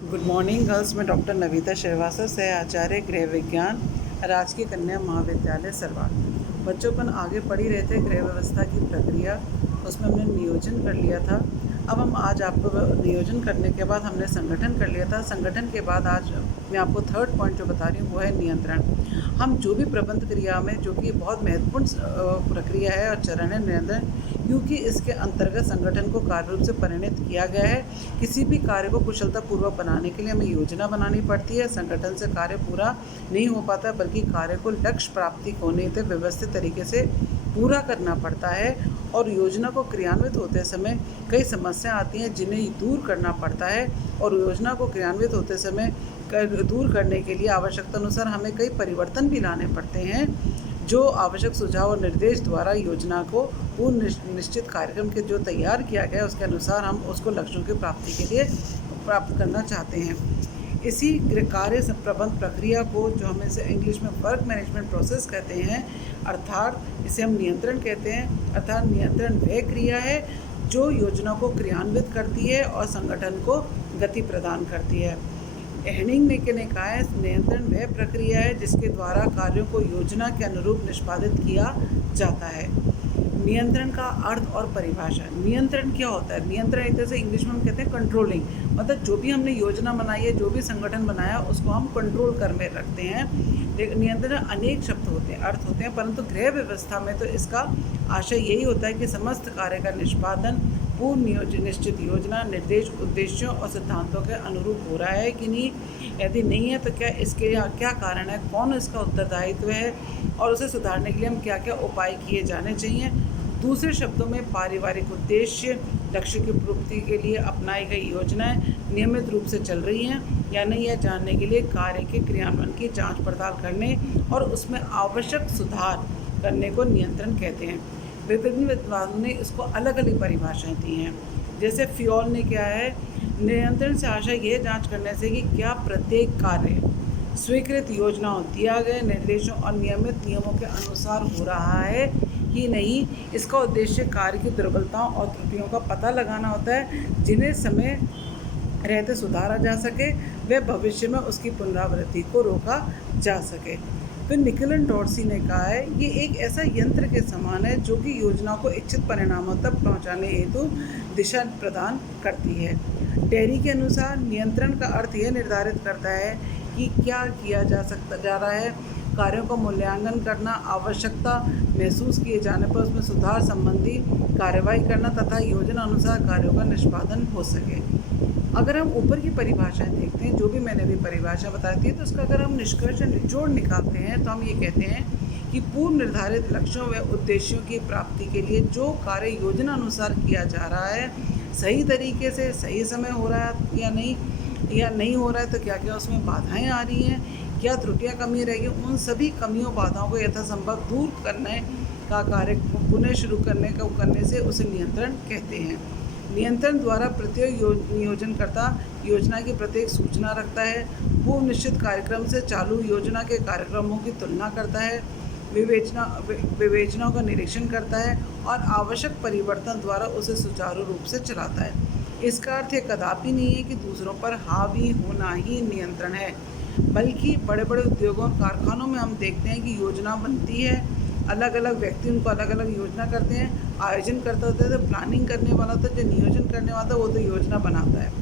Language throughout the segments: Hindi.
Good morning girls. मैं डॉक्टर नविता श्रीवास्तव से आचार्य गृह विज्ञान राजकीय कन्या महाविद्यालय सरवाड़। बच्चों आगे पढ़ ही रहे थे गृह व्यवस्था की प्रक्रिया, उसमें हमने नियोजन कर लिया था। अब हम आज आपको नियोजन करने के बाद हमने संगठन कर लिया था। संगठन के बाद आज मैं आपको थर्ड पॉइंट जो बता रही हूँ वो है नियंत्रण। हम जो भी प्रबंध क्रिया में, जो कि बहुत महत्वपूर्ण प्रक्रिया है और चरण है नियंत्रण, क्योंकि इसके अंतर्गत संगठन को कार्य रूप से परिणत किया गया है। किसी भी कार्य को कुशलतापूर्वक बनाने के लिए हमें योजना बनानी पड़ती है। संगठन से कार्य पूरा नहीं हो पाता, बल्कि कार्य को लक्ष्य प्राप्ति होने तक व्यवस्थित तरीके से पूरा करना पड़ता है। और योजना को क्रियान्वित होते समय कई समस्याएं आती हैं जिन्हें दूर करना पड़ता है। और योजना को क्रियान्वित होते समय दूर करने के लिए आवश्यकता अनुसार हमें कई परिवर्तन भी लाने पड़ते हैं, जो आवश्यक सुझाव और निर्देश द्वारा योजना को पूर्ण निश्चित कार्यक्रम के जो तैयार किया गया है उसके अनुसार हम उसको लक्ष्यों की प्राप्ति के लिए प्राप्त करना चाहते हैं। इसी कार्य प्रबंध प्रक्रिया को, जो हम इसे इंग्लिश में वर्क मैनेजमेंट प्रोसेस कहते हैं, अर्थात इसे हम नियंत्रण कहते हैं। अर्थात नियंत्रण वह क्रिया है जो योजना को क्रियान्वित करती है और संगठन को गति प्रदान करती है। हेडिंग ने कहा है, नियंत्रण वह प्रक्रिया है जिसके द्वारा कार्यों को योजना के अनुरूप निष्पादित किया जाता है। नियंत्रण का अर्थ और परिभाषा। नियंत्रण क्या होता है? नियंत्रण एक तरह से इंग्लिश में हम कहते हैं कंट्रोलिंग, मतलब जो भी हमने योजना बनाई है, जो भी संगठन बनाया, उसको हम कंट्रोल कर में रखते हैं। नियंत्रण अनेक शब्द होते हैं, अर्थ होते हैं, परंतु गृह व्यवस्था में तो इसका आशय यही होता है कि समस्त कार्य का निष्पादन पूर्व निश्चित योजना, निर्देश, उद्देश्यों और सिद्धांतों के अनुरूप हो रहा है कि नहीं। यदि नहीं है तो क्या इसके क्या कारण है, कौन इसका उत्तरदायित्व है, और उसे सुधारने के लिए हम क्या क्या उपाय किए जाने चाहिए। दूसरे शब्दों में पारिवारिक उद्देश्य, लक्ष्य की पूर्ति के लिए अपनाई गई योजनाएं नियमित रूप से चल रही हैं या नहीं, यह जानने के लिए कार्य के क्रियान्वयन की जांच पड़ताल करने और उसमें आवश्यक सुधार करने को नियंत्रण कहते हैं। विभिन्न विद्वानों ने इसको अलग अलग परिभाषाएं दी हैं। जैसे फियोल ने क्या है, नियंत्रण से आशय यह जांच करने से कि क्या प्रत्येक कार्य स्वीकृत योजनाओं, दिया गए निर्देशों और नियमित नियमों के अनुसार हो रहा है कि नहीं। इसका उद्देश्य कार्य की दुर्बलताओं और त्रुटियों का पता लगाना होता है, जिन्हें समय रहते सुधारा जा सके, व भविष्य में उसकी पुनरावृत्ति को रोका जा सके। फिर निकोलन डॉर्सी ने कहा है, ये एक ऐसा यंत्र के समान है जो कि योजना को इच्छित परिणामों तक पहुंचाने हेतु दिशा प्रदान करती है। टेरी के अनुसार नियंत्रण का अर्थ यह निर्धारित करता है कि क्या किया जा रहा है, कार्यों का मूल्यांकन करना, आवश्यकता महसूस किए जाने पर उसमें सुधार संबंधी कार्रवाई करना तथा योजना अनुसार कार्यों का निष्पादन हो सके। अगर हम ऊपर की परिभाषाएं देखते हैं, जो भी मैंने भी परिभाषा बताई थी, तो उसका अगर हम निष्कर्ष निचोड़ निकालते हैं तो हम ये कहते हैं कि पूर्व निर्धारित लक्ष्यों व उद्देश्यों की प्राप्ति के लिए जो कार्य योजना अनुसार किया जा रहा है, सही तरीके से सही समय हो रहा है या नहीं हो रहा है, तो क्या क्या उसमें बाधाएं आ रही हैं, क्या त्रुटियां कमी रहेगी, उन सभी कमियों बाधाओं को यथासंभव दूर करने का कार्य पुनः शुरू करने से उसे नियंत्रण कहते हैं। नियंत्रण द्वारा प्रत्येक नियोजनकर्ता योजना की प्रत्येक सूचना रखता है, पूर्व निश्चित कार्यक्रम से चालू योजना के कार्यक्रमों की तुलना करता है, विवेचनाओं का निरीक्षण करता है और आवश्यक परिवर्तन द्वारा उसे सुचारू रूप से चलाता है। इसका अर्थ ये कदापि नहीं है कि दूसरों पर हावी होना ही नियंत्रण है, बल्कि बड़े बड़े उद्योगों और कारखानों में हम देखते हैं कि योजना बनती है, अलग अलग व्यक्ति उनको अलग अलग योजना करते हैं, आयोजन करता होता है, तो प्लानिंग करने वाला होता है, जो नियोजन करने वाला वो तो योजना बनाता है,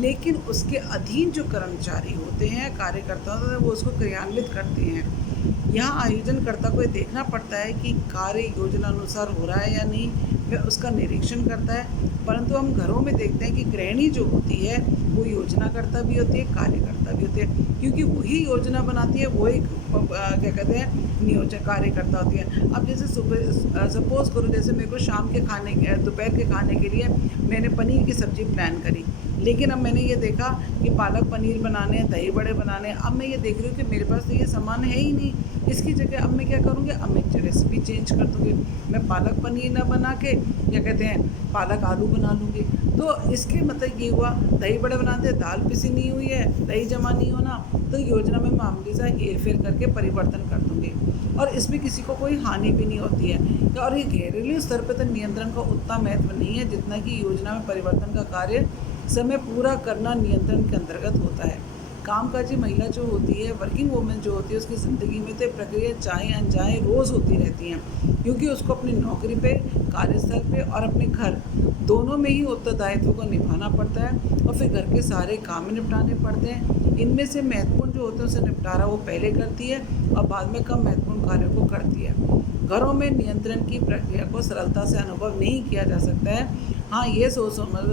लेकिन उसके अधीन जो कर्मचारी होते हैं, कार्यकर्ता होते हैं, वो उसको क्रियान्वित करते हैं। यहाँ आयोजनकर्ता को ये देखना पड़ता है कि कार्य योजना अनुसार हो रहा है या नहीं, वह उसका निरीक्षण करता है। परंतु हम घरों में देखते हैं कि गृहिणी जो होती है वो योजनाकर्ता भी होती है, कार्यकर्ता भी होती है, क्योंकि वही योजना बनाती है, वही क्या कहते हैं नियोजन कार्यकर्ता होती है। अब जैसे सपोज़ करो, जैसे मेरे को शाम के खाने दोपहर के खाने के लिए मैंने पनीर की सब्ज़ी प्लान करी, लेकिन अब मैंने ये देखा कि पालक पनीर बनाने, दही बड़े बनाने, अब मैं ये देख रही हूँ कि मेरे पास तो ये सामान है ही नहीं। इसकी जगह अब मैं क्या करूँगी, अब मैं रेसिपी चेंज कर दूँगी, मैं पालक पनीर ना बना के क्या कहते हैं पालक आलू बना लूँगी। तो इसके मतलब ये हुआ, दही बड़े बनाते दाल पिसी नहीं हुई है, दही जमा नहीं होना, तो योजना में मामूली सा हेर फेर करके परिवर्तन कर दूँगी, और इसमें किसी को कोई हानि भी नहीं होती है। और ये घरेलू स्तर पर तो नियंत्रण का उतना महत्व नहीं है जितना कि योजना में परिवर्तन का कार्य समय पूरा करना नियंत्रण के अंतर्गत होता है। कामकाजी महिला जो होती है, वर्किंग वूमेन जो होती है, उसकी ज़िंदगी में तो प्रक्रिया चाहे अनचाहे रोज़ होती रहती हैं, क्योंकि उसको अपनी नौकरी पे, कार्यस्थल पे और अपने घर दोनों में ही उत्तरदायित्व को निभाना पड़ता है और फिर घर के सारे काम निपटाने पड़ते हैं। इनमें से महत्वपूर्ण जो होते हैं उसे निपटारा वो पहले करती है और बाद में कम महत्वपूर्ण कार्यों को करती है। घरों में नियंत्रण की प्रक्रिया को सरलता से अनुभव नहीं किया जा सकता है। हाँ, ये सोच समझ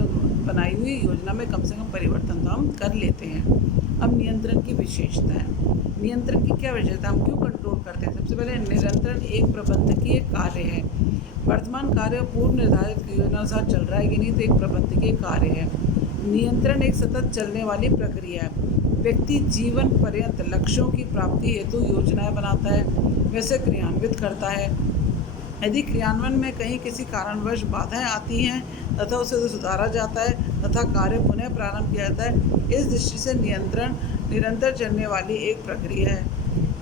बनाई हुई योजना में कम से कम परिवर्तन तो हम कर लेते हैं। अब नियंत्रण की विशेषताएं। नियंत्रण की क्या विशेषता, हम क्यों कंट्रोल करते हैं? सबसे पहले नियंत्रण एक प्रबंधकीय कार्य है। वर्तमान कार्य पूर्व निर्धारित योजना अनुसार चल रहा है कि नहीं, तो एक प्रबंधकीय कार्य है। नियंत्रण एक सतत चलने वाली प्रक्रिया है। व्यक्ति जीवन पर्यंत लक्ष्यों की प्राप्ति हेतु योजनाएं बनाता है, वैसे क्रियान्वित करता है। यदि क्रियान्वयन में कहीं किसी कारणवश बाधाएं आती हैं तथा उसे सुधारा जाता है तथा कार्य पुनः प्रारंभ किया जाता है। इस दृष्टि से नियंत्रण निरंतर चलने वाली एक प्रक्रिया है।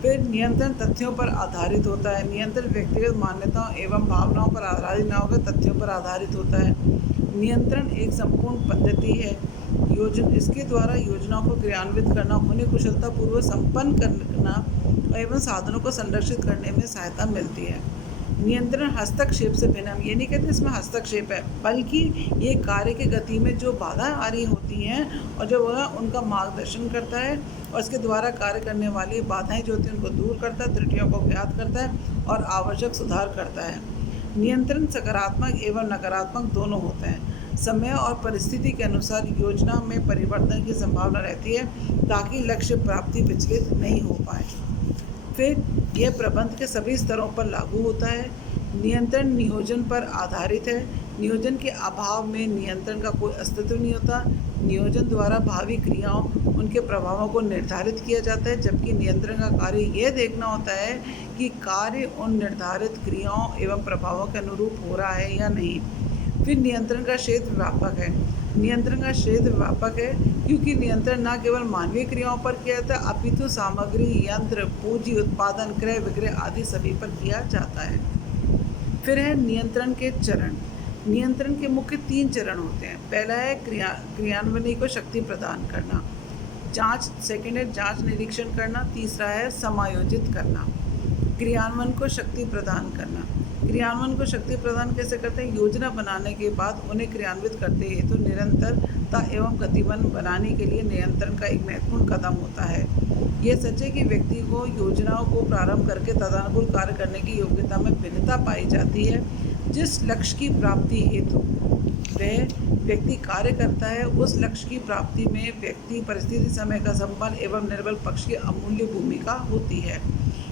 फिर नियंत्रण तथ्यों पर आधारित होता है। नियंत्रण व्यक्तिगत मान्यताओं एवं भावनाओं पर आधारित न होकर तथ्यों पर आधारित होता है। नियंत्रण एक संपूर्ण पद्धति है। इसके द्वारा योजनाओं को क्रियान्वित करना, उन्हें कुशलतापूर्वक संपन्न करना एवं साधनों को संरक्षित करने में सहायता मिलती है। नियंत्रण हस्तक्षेप से भिन्न, हम ये नहीं कहते इसमें हस्तक्षेप है, बल्कि ये कार्य की गति में जो बाधा आ रही होती हैं और जो वह उनका मार्गदर्शन करता है और इसके द्वारा कार्य करने वाली बाधाएं जो होती हैं उनको दूर करता है, त्रुटियों को ज्ञात करता है और आवश्यक सुधार करता है। नियंत्रण सकारात्मक एवं नकारात्मक दोनों होते हैं। समय और परिस्थिति के अनुसार योजना में परिवर्तन की संभावना रहती है ताकि लक्ष्य प्राप्ति विचलित नहीं हो पाए। फिर यह प्रबंध के सभी स्तरों पर लागू होता है। नियंत्रण नियोजन पर आधारित है। नियोजन के अभाव में नियंत्रण का कोई अस्तित्व नहीं होता। नियोजन द्वारा भावी क्रियाओं, उनके प्रभावों को निर्धारित किया जाता है, जबकि नियंत्रण का कार्य यह देखना होता है कि कार्य उन निर्धारित क्रियाओं एवं प्रभावों के अनुरूप हो रहा है या नहीं। फिर नियंत्रण का क्षेत्र व्यापक है। नियंत्रण का क्षेत्र व्यापक है क्योंकि नियंत्रण न केवल मानवीय क्रियाओं पर किया जाता है, अपितु सामग्री, यंत्र, पूंजी, उत्पादन, क्रय विक्रय आदि सभी पर किया जाता है। फिर है नियंत्रण के चरण। नियंत्रण के मुख्य 3 चरण होते हैं। पहला है क्रियान्वयन को शक्ति प्रदान करना। सेकंड है जांच निरीक्षण करना। तीसरा है समायोजित करना। क्रियान्वयन को शक्ति प्रदान करना। क्रियान्वयन को शक्ति प्रदान कैसे करते हैं? योजना बनाने के बाद उन्हें क्रियान्वित करते हैं तो निरंतरता एवं गतिमान बनाने के लिए नियंत्रण का एक महत्वपूर्ण कदम होता है। यह सच है कि व्यक्ति को योजनाओं को प्रारंभ करके तदनुकूल कार्य करने की योग्यता में भिन्नता पाई जाती है। जिस लक्ष्य की प्राप्ति हेतु वह व्यक्ति कार्य करता है, उस लक्ष्य की प्राप्ति में व्यक्ति, परिस्थिति, समय का संबल एवं निर्बल पक्ष की अमूल्य भूमिका होती है।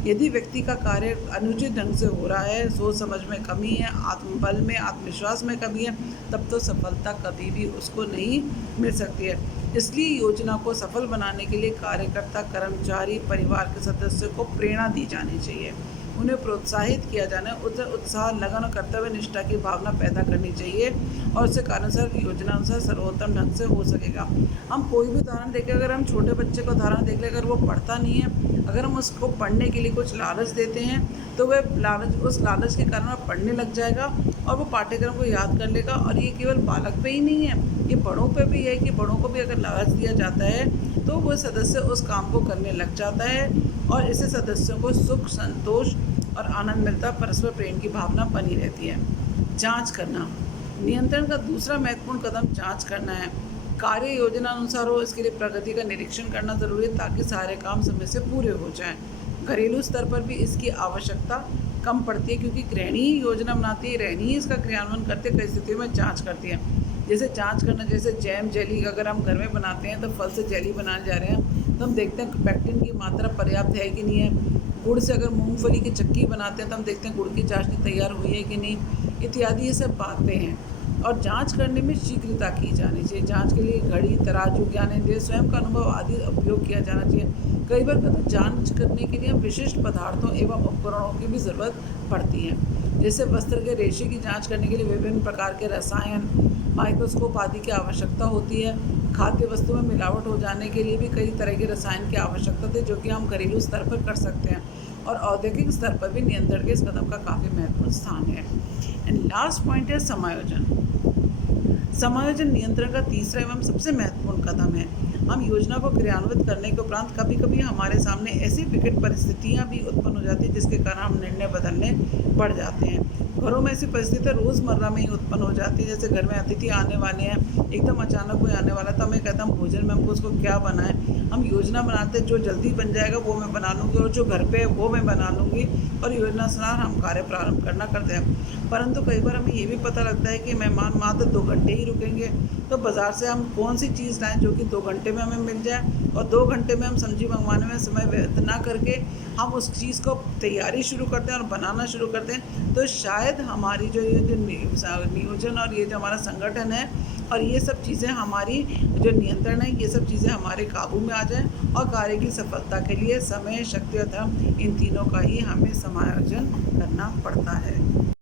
यदि व्यक्ति का कार्य अनुचित ढंग से हो रहा है, सोच समझ में कमी है, आत्मबल में, आत्मविश्वास में कमी है, तब तो सफलता कभी भी उसको नहीं मिल सकती है। इसलिए योजना को सफल बनाने के लिए कार्यकर्ता, कर्मचारी, परिवार के सदस्यों को प्रेरणा दी जानी चाहिए, उन्हें प्रोत्साहित किया जाना, उत्साह, लगन और कर्तव्य निष्ठा की भावना पैदा करनी चाहिए और उससे कार्यानुसार योजनानुसार सर्वोत्तम ढंग से हो सकेगा। हम कोई भी उदाहरण देखें, अगर हम छोटे बच्चे का उदाहरण देख लें, अगर वो पढ़ता नहीं है, अगर हम उसको पढ़ने के लिए कुछ लालच देते हैं तो वह उस लालच के कारण वह पढ़ने लग जाएगा और वो पाठ्यक्रम को याद कर लेगा। और ये केवल बालक पे ही नहीं है, ये बड़ों पे भी है कि बड़ों को भी अगर लालच दिया जाता है तो वह सदस्य उस काम को करने लग जाता है और इससे सदस्यों को सुख, संतोष और आनंद मिलता, परस्पर प्रेम की भावना बनी रहती है। जांच करना। नियंत्रण का दूसरा महत्वपूर्ण कदम जांच करना है। कार्य योजना अनुसार हो, इसके लिए प्रगति का निरीक्षण करना जरूरी है ताकि सारे काम समय से पूरे हो जाएं। घरेलू स्तर पर भी इसकी आवश्यकता कम पड़ती है क्योंकि गृहिणी ही योजना बनाती है, गृहिणी ही इसका क्रियान्वयन करते, कई स्थितियों में जांच करती है। जैसे जांच करना, जैसे जैम, जेली अगर हम घर में बनाते हैं तो फल से जेली बनाने जा रहे हैं तो हम देखते हैं पेक्टिन की मात्रा पर्याप्त है कि नहीं है। गुड़ से अगर मूंगफली की चक्की बनाते हैं तो हम देखते हैं गुड़ की चाशनी तैयार हुई है कि नहीं, इत्यादि ये सब बातें हैं। और जांच करने में शीघ्रता की जानी चाहिए। जांच के लिए घड़ी, तराजू, ज्ञानेंद्रिय, स्वयं का अनुभव आदि उपयोग किया जाना चाहिए। कई बार पता जांच करने के लिए हम विशिष्ट पदार्थों एवं उपकरणों की भी ज़रूरत पड़ती है। जैसे वस्त्र के रेशे की जांच करने के लिए विभिन्न प्रकार के रसायन, माइक्रोस्कोप आदि की आवश्यकता होती है। खाद्य वस्तु में मिलावट हो जाने के लिए भी कई तरह के रसायन की आवश्यकता थी जो कि हम घरेलू स्तर पर कर सकते हैं और औद्योगिक स्तर पर भी नियंत्रण के इस कदम का काफ़ी महत्वपूर्ण स्थान है। एंड लास्ट पॉइंट है समायोजन। समायोजन नियंत्रण का तीसरा एवं सबसे महत्वपूर्ण कदम है। हम योजना को क्रियान्वित करने के उपरांत कभी-कभी हमारे सामने ऐसी विकट परिस्थितियाँ भी उत्पन्न हो जाती हैं जिसके कारण हम निर्णय बदलने पड़ जाते हैं। घरों में ऐसी परिस्थितियाँ रोज़मर्रा में ही उत्पन्न हो जाती है, जैसे घर में अतिथि आने वाले हैं, एकदम अचानक कोई आने वाला है, तो हमें कहता है हम भोजन में हमको उसको क्या बनाएँ? हम योजना बनाते हैं जो जल्दी बन जाएगा वो मैं बना लूँगी और जो घर पे है वो मैं बना लूँगी और योजनानुसार हम कार्य प्रारंभ करना करते हैं। परंतु कई बार हमें ये भी पता लगता है कि मेहमान मात्र 2 घंटे ही रुकेंगे, तो बाज़ार से हम कौन-सी चीज़ लाएँ जो कि 2 घंटे में हमें मिल जाए और 2 घंटे में हम सब्ज़ी मंगवाने में समय व्यर्थ ना करके हम उस चीज़ को तैयारी शुरू करते हैं और बनाना शुरू करते हैं। तो शायद हमारी जो ये जो नियोजन और ये जो हमारा संगठन है और ये सब चीज़ें हमारी जो नियंत्रण है, ये सब चीज़ें हमारे काबू में आ जाएँ और कार्य की सफलता के लिए समय, शक्ति और धर्म इन तीनों का ही हमें समायोजन करना पड़ता है।